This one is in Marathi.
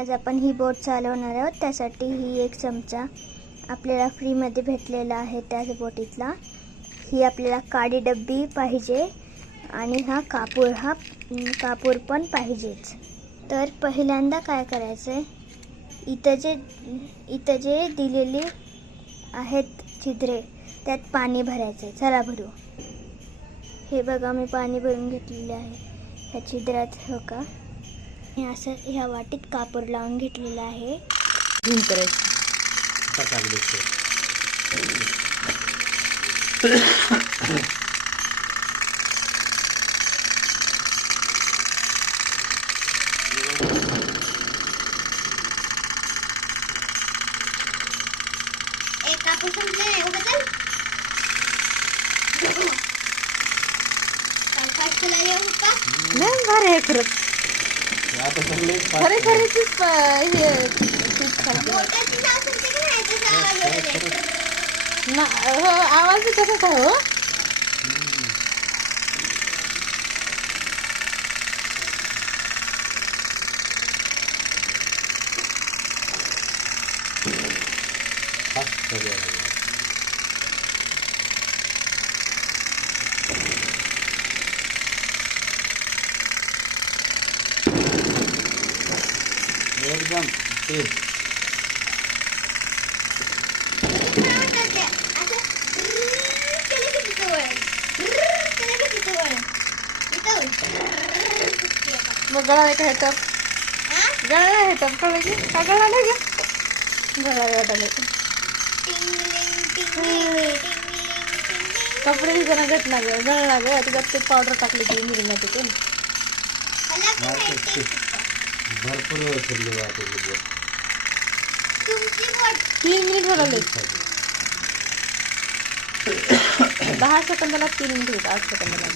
आज आपण ही बोट चालवणार आहोत. त्यासाठी ही एक चमचा आपल्याला फ्रीमध्ये भेटलेला आहे त्याच बोटीतला. ही आपल्याला काळी डब्बी पाहिजे आणि हा कापूर पण पाहिजेच. तर पहिल्यांदा काय करायचं, इथं जे दिलेले आहेत छिद्रे त्यात पाणी भरायचे. चला भरू. हे बघा मी पाणी भरून घेतलेले आहे ह्या छिद्रात. हो का, हे असं ह्या वाटीत कापूर लावून घेतलेला आहे. झूम करायचं. एक कापूर संपले उगाच चला येऊ का? नाही भारी आहे खरंच. खरे खरेचीच हे हो, आवाज कसाच आहे हो. एकदम तेज. मग गळा का हेटप गळा हेटप कळलं की का गळा नाही ग गळा वाटायला कपडे जरा घटना ग गळला ग. त्याच्यात ते पावडर टाकली की मिळणार तिथून भरपूर फिरले जाते. 3 मिनिट भरवले. 10 सेकंदाला 3 मिनिट होता. 8 सेकंदाला